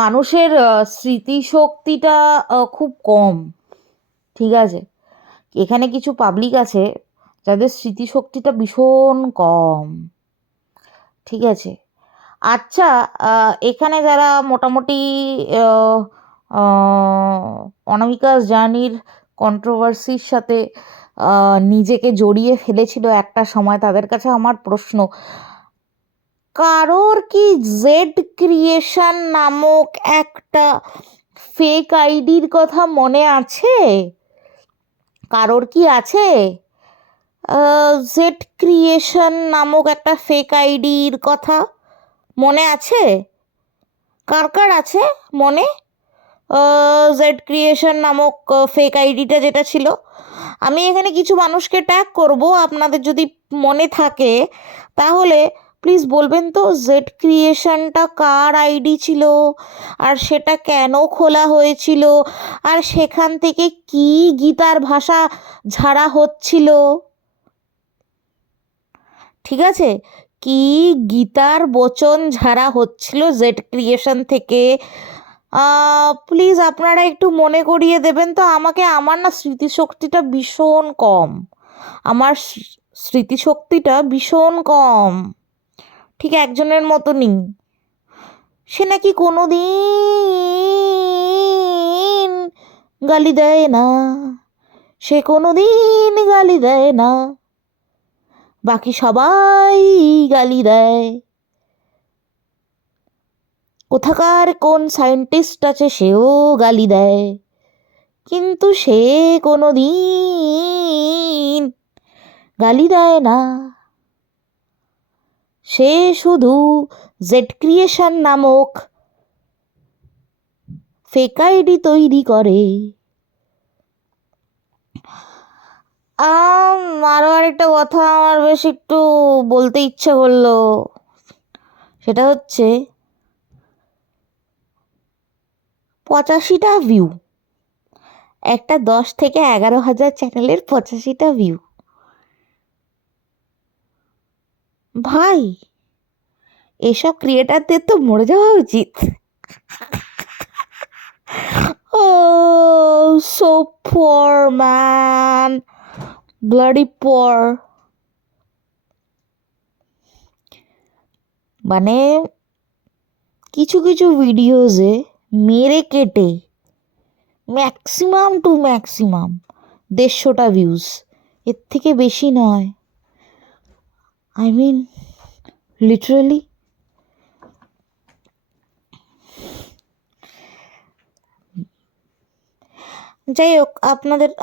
মানুষের স্মৃতিশক্তিটা খুব কম। ঠিক আছে, এখানে কিছু পাবলিক আছে যাদের স্মৃতিশক্তিটা ভীষণ কম। ঠিক আছে, আচ্ছা, এখানে যারা মোটামুটি আহ, অনামিকাস জার্নির কন্ট্রোভার্সির সাথে নিজেকে জড়িয়ে ফেলেছিল একটা সময়, তাদের কাছে আমার প্রশ্ন, কারোর কি জেড ক্রিয়েশন নামক একটা ফেক আইডির কথা মনে আছে? কারোর কি আছে? জেড ক্রিয়েশন নামক একটা ফেক আইডির কথা মনে আছে? কার কার আছে মনে? জেড ক্রিয়েশন নামক ফেক আইডিটা যেটা ছিল, আমি এখানে কিছু মানুষকে ট্যাগ করব, আপনাদের যদি মনে থাকে তাহলে প্লিজ বলবেন তো জেড ক্রিয়েশনটা কার আইডি ছিল, আর সেটা কেন খোলা হয়েছিল, আর সেখান থেকে কি গীতার ভাষা ঝাড়া হচ্ছিল। ঠিক আছে, কি গীতার বচন ঝাড়া হচ্ছিল জেড ক্রিয়েশন থেকে, প্লিজ আপনারা একটু মনে করিয়ে দেবেন তো আমাকে। আমার না স্মৃতিশক্তিটা ভীষণ কম, আমার স্মৃতিশক্তিটা ভীষণ কম, ঠিক একজনের মতনই। সে নাকি কোনো দিন গালি দেয় না, সে কোনো দিন গালি দেয় না, বাকি সবাই গালি দেয়। কোথাকার কোন সায়েন্টিস্ট আছে সেও গালি দেয়, কিন্তু সে কোনো দিন গালি দেয় না। সে শুধু জেড ক্রিয়েশন নামক ফেক আইডি তৈরি করে। আরও আরেকটা কথা আমার বেশ একটু বলতে ইচ্ছে করলো, সেটা হচ্ছে 85টা ভিউ, একটা 10 থেকে 11 হাজার চ্যানেলের 85টা ভিউ। ভাই, এসব ক্রিয়েটারদের তো মরে যাওয়া উচিত। ও so poor man, bloody poor. মানে কিছু কিছু ভিডিওসে মেরে কেটে ম্যাক্সিমাম টু ম্যাক্সিমাম 150টা ভিউজ, এর থেকে বেশি নয়। I mean literally. যাই হোক,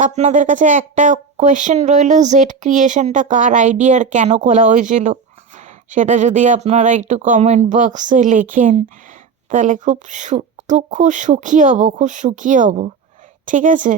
আপনাদের কাছে একটা কোয়েশ্চেন রইল, জেড ক্রিয়েশনটা কার আইডি আর কেন খোলা হয়েছিল, সেটা যদি আপনারা একটু কমেন্ট বক্সে লেখেন তাহলে খুব সুখী হব, খুব সুখী হব। ঠিক আছে।